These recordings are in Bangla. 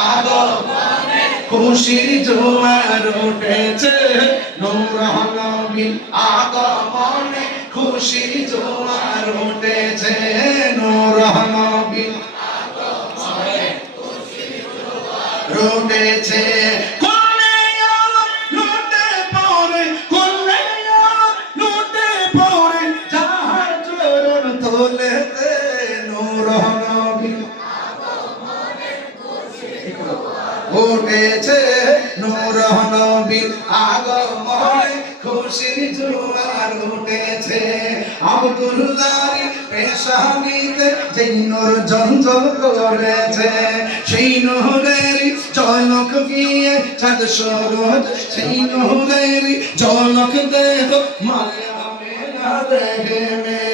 আগমনে খুশির জোয়ার উঠেছে। নূর নবী আগমনে খুশির জোয়ার উঠেছে। নূর নবী রুটেছে। কোনে উঠেছে নূর নবীর আগমনে খুশি জোয়ার উঠেছে। আব্দুল্লাহর পেশানিতে যেই নূর জঞ্জল করেছে, সেই নূরের জনক গিয়ে চাঁদ সরোজ সেই নূরের জনক দেহ মায়া মেনা দেখে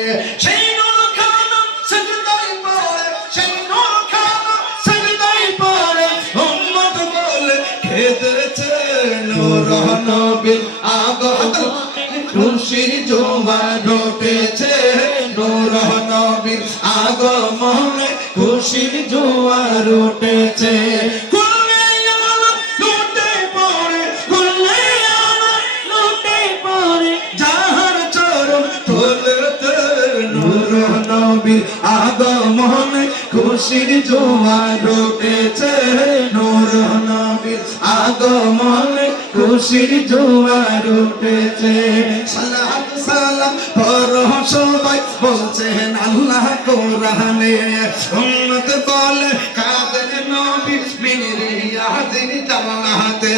নূর নবীর আগত খুশির জোয়ার উঠেছে নূর নবীর আগমনে খুশির জোয়ার উঠেছে নবীর আগমনে খুশির জোয়ার উঠেছে নূর নবীর আগমনে খুশির জোয়ার উঠেছে। সালাত, সালাম পর সবাই বলছেন আল্লাহ কোরআনে উম্মত বলে, কাদের নবী মিনিরি ইয়াদিন জান্নাতে।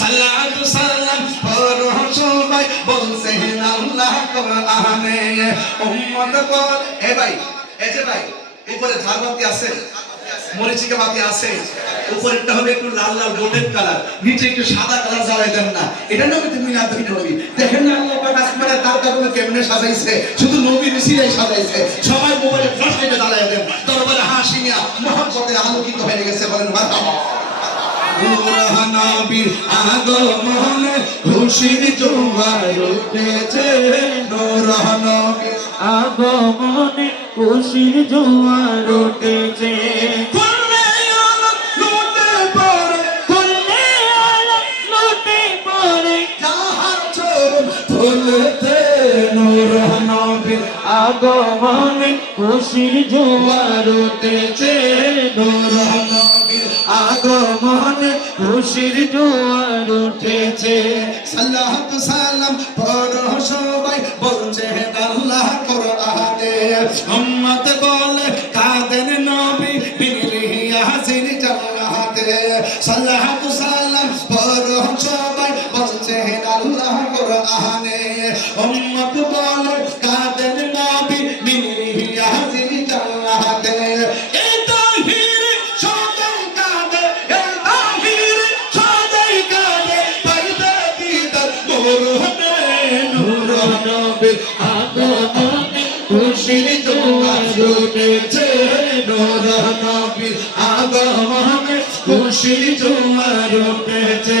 সালাত, সালাম পর সবাই বলছেন আল্লাহ কোরআনে উম্মত বল। এ ভাই এই যে ভাই, উপরে ঝাড়বাতি আছে, মরিচিকা বাতি আছে। উপরেরটা হবে একটু লাল লাল গোল্ডেন কালার নিচে একটু সাদা কালার জ্বালাই দেন না। এটা নবী তুমি না তুমি নবী। দেখেন না, আল্লাহ পাক আসমানে তারকাগুলো কেমনে সাজাইছে। শুধু নবী ঋষিরাই সাজাইছে। সবাই মোবাইলে ফ্লাশ লাইটে জ্বালাই দেন। দরবারে হাসি নিয়া আলোকিত হয়ে গেছে বলেন মারহাবা নবীর আগমনে খুশির জোয়ার উঠেছে। নবীর আগমনে খুশির জোয়ার উঠেছে। ধুলতে নূর নবীর আগমনে খুশির জোয়ার উঠেছে। নূর নবীর আগমনে, খুশির জোয়ার উঠেছে। সাল্লাতু সালাম পড়ো সবাই, বলছে আল্লাহ, কোরআনে উম্মত বলে কাদের নবী বিনলি হাসিন জান্নাতে। সাল্লাতু সালাম উম্মত বলে, কাদের নবী বিনলি হাসিন জান্নাতে খুশির জোয়ার উঠেছে নূর নবীর আগমনে খুশির জোয়ার উঠেছে